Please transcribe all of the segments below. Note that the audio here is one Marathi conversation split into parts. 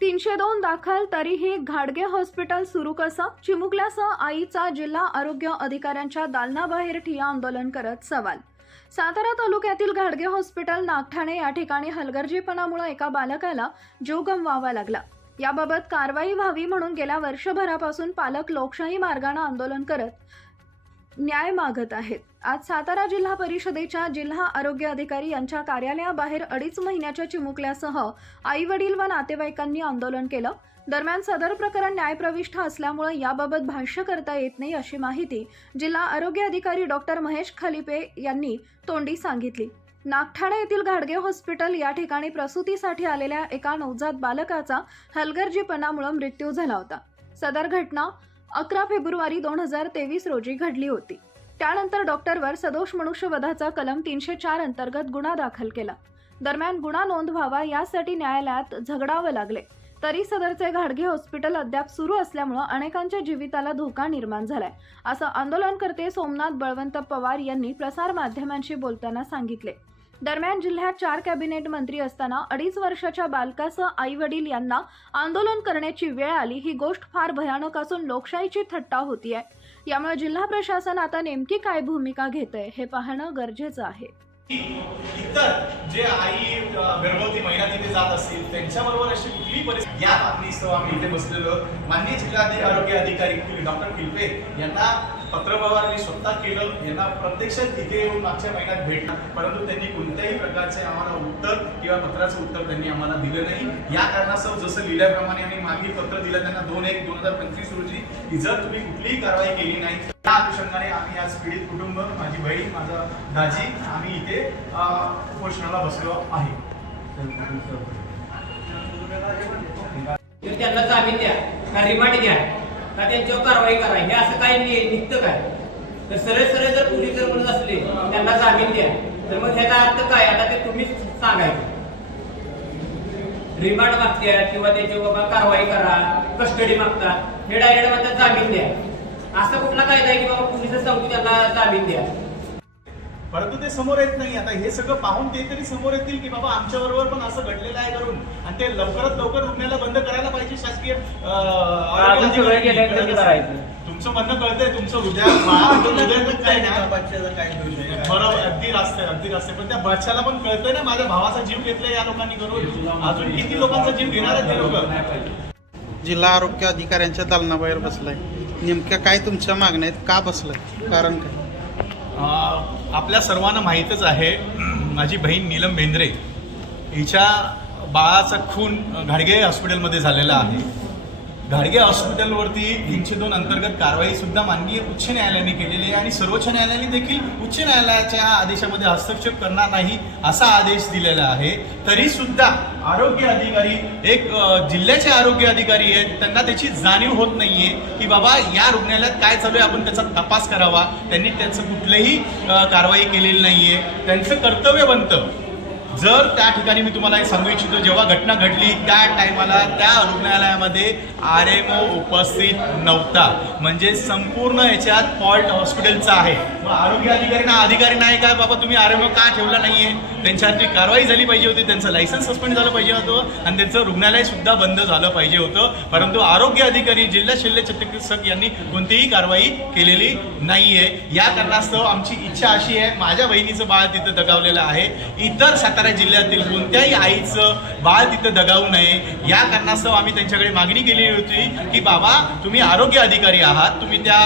तीनशे दोन दाखल तरीही घाडगे हॉस्पिटल सुरू कसं? चिमुकल्यासह आईचा जिल्हा आरोग्य अधिकाऱ्यांच्या दालनाबाहेर ठिया आंदोलन करत सवाल. सातारा तालुक्यातील घाडगे हॉस्पिटल नागठाणे या ठिकाणी हलगर्जीपणामुळे एका बालकाला जीव गमवावा लागला. याबाबत कारवाई व्हावी म्हणून गेल्या वर्षभरापासून पालक लोकशाही मार्गाने आंदोलन करत न्याय मागत आहेत. आज सातारा जिल्हा परिषदेच्या जिल्हा आरोग्य अधिकारी यांच्या कार्यालयाबाहेर अडीच महिन्याच्या चिमुकल्यासह आई वडील व नातेवाईकांनी आंदोलन केलं. दरम्यान सदर प्रकरण न्यायप्रविष्ठ असल्यामुळे याबाबत भाष्य करता येत नाही अशी माहिती जिल्हा आरोग्य अधिकारी डॉक्टर महेश खलिपे यांनी तोंडी सांगितली. नागठाणे येथील घाडगे हॉस्पिटल या ठिकाणी प्रसूतीसाठी आलेल्या एका नवजात बालकाचा हलगर्जीपणामुळे मृत्यू झाला होता. सदर घटना अकरा फेब्रुवारी दोन हजार तेवीस रोजी घडली होती. त्यानंतर डॉक्टरवर सदोष मनुष्यवधाचा कलम तीनशे चार अंतर्गत गुन्हा दाखल केला. दरम्यान गुन्हा नोंद व्हावा यासाठी न्यायालयात झगडावं लागले. तरी सदरचे घाडगे हॉस्पिटल अद्याप सुरू असल्यामुळं अनेकांच्या जीविताला धोका निर्माण झालाय असं आंदोलनकर्ते सोमनाथ बळवंत पवार यांनी प्रसारमाध्यमांशी बोलताना सांगितले. दरम्यान जिल्ह्यात चार कॅबिनेट मंत्री असताना अडीच वर्षाच्या बालकासह आई वडील यांना आंदोलन करण्याची वेळ आली ही गोष्ट फार भयानक असून लोकशाहीची थट्टा होतीये. यामुळे जिल्हा प्रशासन आता नेमकी काय भूमिका घेत आहे हे पाहणं गरजेचं आहे. इतर जे आई गर्भवती महिला तिथे जात असतील त्यांच्याबरोबर अशी कुठलीही परिस्थिती या मागणीसह आम्ही इथे बसलेलो माननीय जिल्हाधिकारी आरोग्य अधिकारी डॉक्टर किल्पे यांना पत्रव्यवहार मी स्वतः केलं यांना प्रत्यक्षात तिथे येऊन मागच्या महिन्यात भेटला परंतु त्यांनी कोणत्याही प्रकारचे आम्हाला उत्तर किंवा पत्राचं उत्तर त्यांनी आम्हाला दिलं नाही. या कारणास्तव जसं लिहिल्याप्रमाणे आम्ही मागील पत्र दिलं त्यांना दोन एक दोन हजार पंचवीस रोजी जर तुम्ही कुठलीही कारवाई केली नाही त्या अनुषंगाने आम्ही आज पीडित कुटुंब माझी बहीण माझा दाजी आम्ही इथे उपोषणाला बसलो आहे. त्यांना जामीन द्या का रिमांड घ्या का त्यांच्यावर कारवाई करा हे असं काय नाही निघतं काय? तर सरळ सरळ जर पोलीस जर म्हणत असले त्यांना जामीन द्या तर मग ह्याचा अर्थ काय? आता ते तुम्हीच सांगायचं. रिमांड मागत्या किंवा त्याची बाबा कारवाई करा कस्टडी मागतात हे डायरेक्ट म्हणतात जामीन द्या. असा कुठला कायदा आहे की बाबा पोलीस सांगतो त्यांना जामीन द्या? परंतु ते समोर येत नाही. आता हे सगळं पाहून ते तरी समोर येतील की बाबा आमच्या बरोबर पण असं घडलेलं आहे करून आणि ते लवकरात लवकर रुग्णाला बंद करायला पाहिजे शासकीय. तुमचं म्हणणं कळतंय. तुमचं हृदय बरोबर अगदी रास्त आहे अगदी रास्त. आहे पण त्या बच्च्याला पण कळतंय ना माझ्या भावाचा जीव घेतलाय या लोकांनी करून. अजून किती लोकांचा जीव घेणार आहेत ते लोक? जिल्हा आरोग्य अधिकाऱ्यांच्या दालनाबाहेर बसलाय. नेमक्या काय तुमच्या मागण्या आहेत? का बसलाय? कारण काय? आपल्या सर्वांना माहीतच आहे माझी बहीण नीलम बेंद्रे हिच्या बाळाचा खून घाडगे हॉस्पिटलमध्ये झालेला आहे. घाडगे हॉस्पिटलवरती तीनशे दोन अंतर्गत कारवाई सुद्धा माननीय उच्च न्यायालयाने केलेली आहे आणि सर्वोच्च न्यायालयाने देखील उच्च न्यायालयाच्या आदेशामध्ये हस्तक्षेप करणार नाही असा आदेश दिलेला आहे. तरी सुद्धा आरोग्य अधिकारी एक जिल्ह्याचे आरोग्य अधिकारी आहेत त्यांना त्याची जाणीव होत नाहीये की बाबा या रुग्णालयात काय चालू आहे आपण त्याचा तपास करावा. त्यांनी त्याचं कुठलंही कारवाई केलेली नाहीये. त्यांचं कर्तव्य बनतं. जर त्या ठिकाणी मी तुम्हाला एक सांगू इच्छितो जेव्हा घटना घडली त्या टायमाला त्या रुग्णालयामध्ये आर एम ओ उपस्थित नव्हता. म्हणजे संपूर्ण याच्यात फॉल्ट हॉस्पिटलचा आहे. मग आरोग्य अधिकारी ना अधिकारी नाही का बाबा तुम्ही आर एम ओ का ठेवला नाहीये? त्यांच्यावरती कारवाई झाली पाहिजे होती त्यांचं लायसन्स सस्पेंड झालं पाहिजे होतं आणि त्यांचं रुग्णालय सुद्धा बंद झालं पाहिजे होतं. परंतु आरोग्य अधिकारी जिल्हा शल्य चिकित्सक यांनी कोणतीही कारवाई केलेली नाहीये. या कारणास्तव आमची इच्छा अशी आहे माझ्या बहिणीचं बाळ तिथं दगावलेलं आहे. इतर सातारा जिल्ह्यातील कोणत्याही आईचं बाळ तिथं दगावू नये. या कारणास्तव आम्ही त्यांच्याकडे मागणी केलेली होती की बाबा तुम्ही आरोग्य अधिकारी आहात. तुम्ही त्या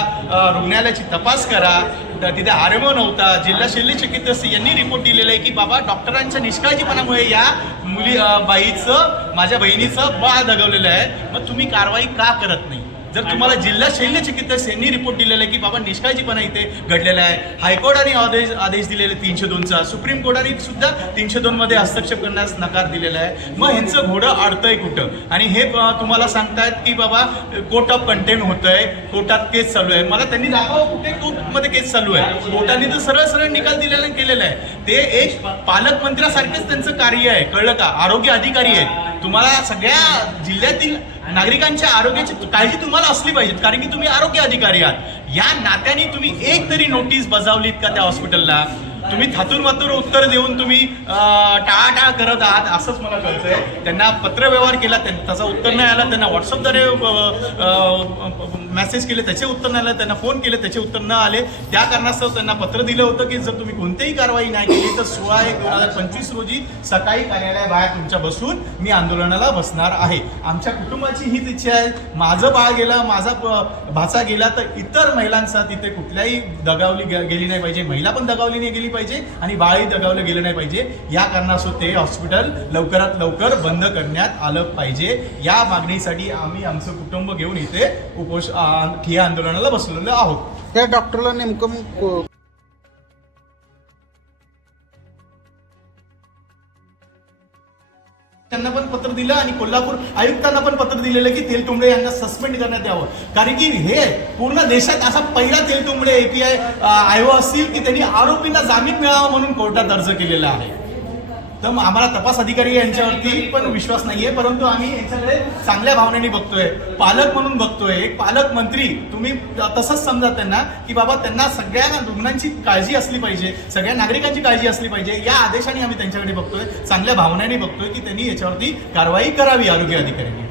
रुग्णालयाची तपास करा. तर तिथे आर एम ओ नव्हता. जिल्हा शल्य चिकित्सक यांनी रिपोर्ट दिलेला आहे की बाबा डॉक्टरांच्या निष्काळजीपणामुळे या मुली बाईचं माझ्या बहिणीचं बाळ दगवलेलं आहे. मग तुम्ही कारवाई का करत नाही? जर तुम्हाला जिल्हा शल्य चिकित्सक यांनी रिपोर्ट दिलेला आहे की बाबा निष्काळजीपणा इथे घडलेला आहे हायकोर्टाने आदेश आदेश दिलेले तीनशे दोनचा सुप्रीम कोर्टाने सुद्धा तीनशे दोन मध्ये हस्तक्षेप करण्यास नकार दिलेला आहे. मग ह्यांचं घोडं अडतंय कुठं? आणि हे तुम्हाला सांगतायत की बाबा कोर्ट ऑफ कंटेन होतंय कोर्टात केस चालू आहे. मला त्यांनी दाखवा कुठे कोर्टमध्ये केस चालू आहे. कोर्टाने तर सरळ सरळ निकाल दिलेला केलेला आहे. ते एक पालकमंत्र्यासारखेच त्यांचं कार्य आहे. कळलं का? आरोग्य अधिकारी आहेत. तुम्हाला सगळ्या जिल्ह्यातील नागरिकांच्या आरोग्याची काळजी तुम्हाला असली पाहिजे कारण की तुम्ही आरोग्य अधिकारी आहात. या नात्याने तुम्ही एक तरी नोटीस बजावलीत का त्या हॉस्पिटलला तुम्ही थातून मातून उत्तर देऊन तुम्ही टाळाटाळ करत आहात असंच मला कळतंय. त्यांना पत्रव्यवहार केला त्यां- त्याचं उत्तर नाही आला त्यांना व्हॉट्सअपद्वारे मेसेज केले त्याचे उत्तर नाही आलं त्यांना फोन केले त्याचे उत्तर न आले. त्या कारणास्तव त्यांना पत्र दिलं होतं की जर तुम्ही कोणतीही कारवाई नाही केली तर सोळा एक दोन हजार पंचवीस रोजी सकाळी कार्यालयाबाहेर तुमच्या बसून मी आंदोलनाला बसणार आहे. आमच्या कुटुंबाची हीच इच्छा आहे. माझं बाळ गेला माझा भाचा गेला तर इतर महिलांचा तिथे कुठल्याही दगावली गे- गेली नाही पाहिजे. महिला पण दगावली नाही गेली पाहिजे आणि बाळही दगावलं गेलं नाही पाहिजे. या कारणास्तव ते हॉस्पिटल लवकरात लवकर बंद करण्यात आलं पाहिजे. या मागणीसाठी आम्ही आमचं कुटुंब घेऊन इथे उपोष आ- ठिय्या आंदोलनाला बसलेलो आहोत. त्या डॉक्टरला नेमकं मग को- त्यांना पण पत्र दिलं आणि कोल्हापूर आयुक्तांना पण पत्र दिलेलं की तेलतुंबडे यांना सस्पेंड करण्यात यावं. कारण की हे पूर्ण देशात असा पहिला तेलतुंबडे एपीआय आयो असतील की त्यांनी आरोपींना जामीन मिळावा म्हणून कोर्टात अर्ज केलेला आहे. तर आम्हाला तपास अधिकारी यांच्यावरती पण विश्वास नाहीये परंतु आम्ही यांच्याकडे चांगल्या भावनेने बघतोय. पालक म्हणून बघतोय. एक पालक मंत्री तुम्ही तसंच समजा त्यांना की बाबा त्यांना सगळ्या रुग्णांची काळजी असली पाहिजे सगळ्या नागरिकांची काळजी असली पाहिजे या आदेशाने आम्ही त्यांच्याकडे बघतोय चांगल्या भावनेने बघतोय की त्यांनी याच्यावरती कारवाई करावी आरोग्य अधिकाऱ्यांनी.